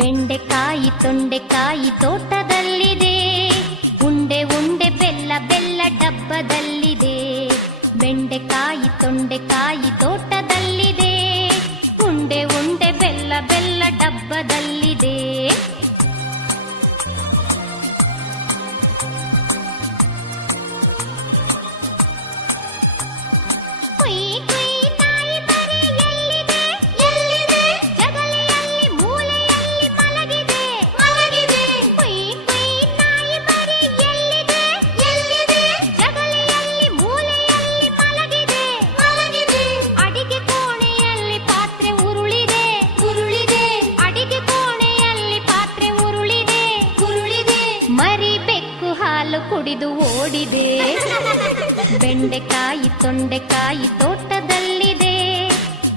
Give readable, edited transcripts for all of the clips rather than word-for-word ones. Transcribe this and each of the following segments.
ಬೆಂಡೆಕಾಯಿ ತೊಂಡೆಕಾಯಿ ತೋಟದಲ್ಲಿದೆ, ಉಂಡೆ ಉಂಡೆ ಬೆಲ್ಲ ಬೆಲ್ಲ ಡಬ್ಬದಲ್ಲಿದೆ. ಬೆಂಡೆಕಾಯಿ ತೊಂಡೆಕಾಯಿ ತೋಟದಲ್ಲಿದೆ, ಉಂಡೆ ಉಂಡೆ ಬೆಲ್ಲ ಬೆಲ್ಲ ಡಬ್ಬದಲ್ಲಿದೆ. ಕುಡಿದು ಓಡಿದೆ. ಬೆಂಡೆಕಾಯಿ ತೊಂಡೆಕಾಯಿ ತೋಟದಲ್ಲಿದೆ,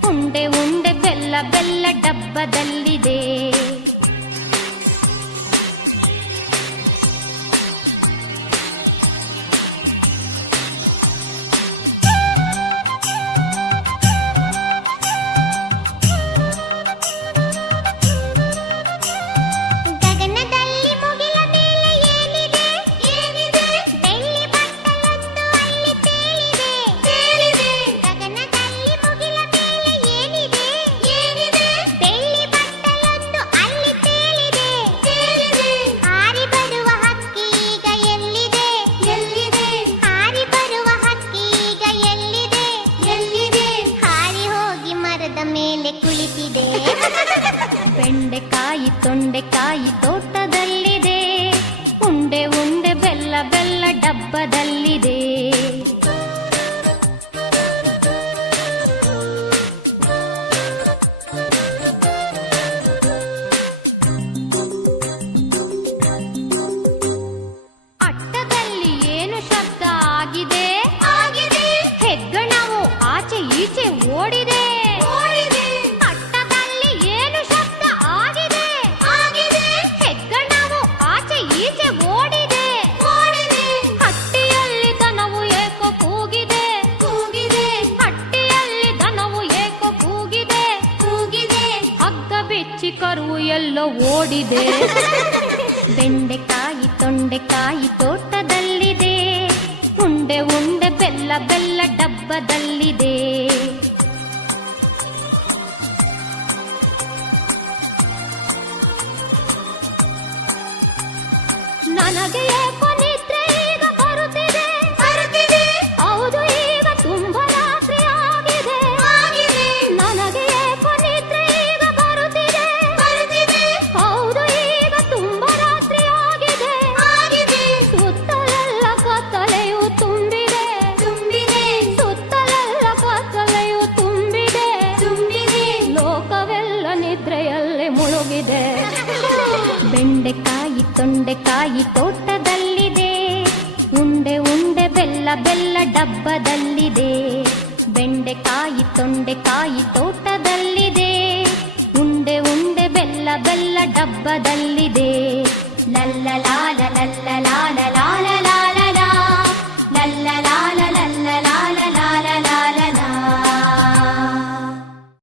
ಉಂಡೆ ಉಂಡೆ ಬೆಲ್ಲ ಬೆಲ್ಲ ಡಬ್ಬದಲ್ಲಿದೆ. ಬೆಂಡೆಕಾಯಿ ತೊಂಡೆಕಾಯಿ ತೋಟದಲ್ಲಿದೆ, ಉಂಡೆ ಉಂಡೆ ಬೆಲ್ಲ ಬೆಲ್ಲ ಡಬ್ಬದಲ್ಲಿದೆ. ಅಟ್ಟದಲ್ಲಿ ಏನು ಶಬ್ದ ಆಗಿದೆ? ಹೆಗ್ಗಣವು ಆಚೆ ಈಚೆ ಓಡಿದೆ. ಕರು ಎಲ್ಲೋ ಓಡಿದೆ. ಬೆಂಡೆಕಾಯಿ ತೊಂಡೆಕಾಯಿ ತೋಟದಲ್ಲಿದೆ, ಉಂಡೆ ಉಂಡೆ ಬೆಲ್ಲ ಬೆಲ್ಲ ಡಬ್ಬದಲ್ಲಿದೆ. ನನಗೆ ಏಕೋ ನಿದ್ರೆ ಈಗ ಬರುತ್ತಿದೆ, ಹೌದು ಈಗ ತುಂಬ ರಾತ್ರಿ ಆಗಿದೆ. ನನಗೆ ಏಕೋ ನಿದ್ರೆ ಈಗ ಬರುತ್ತಿದೆ, ಹೌದು ಈಗ ತುಂಬ ರಾತ್ರಿ ಆಗಿದೆ. ಸುತ್ತಲೆಲ್ಲ ಕತ್ತಲೆಯು ತುಂಬಿದೆ, ಸುತ್ತಲೆಲ್ಲ ಕತ್ತಲೆಯು ತುಂಬಿದೆ. ಲೋಕವೆಲ್ಲ ನಿದ್ರೆಯಲ್ಲೇ ಮುಳುಗಿದೆ. ಬೆಂಡೆಕಾಯಿ ತೊಂಡೆಕಾಯಿ ತೋಟದಲ್ಲಿದೆ, ಉಂಡೆ ಉಂಡೆ ಬೆಲ್ಲ ಬೆಲ್ಲ ಡಬ್ಬದಲ್ಲಿದೆ. ಬೆಂಡೆಕಾಯಿ ತೊಂಡೆಕಾಯಿ ತೋಟದಲ್ಲಿದೆ, ಉಂಡೆ ಉಂಡೆ ಬೆಲ್ಲ ಬೆಲ್ಲ ಡಬ್ಬದಲ್ಲಿದೆ. ಲಲ್ಲ ಲಾಲ ಲಲ್ಲ ಲಾಲ ಲಾಲ ಲಾಲ ಲಾ, ಲಲ್ಲ ಲಾಲ ಲಲ್ಲ ಲಾಲ ಲಾಲ ಲಾಲ.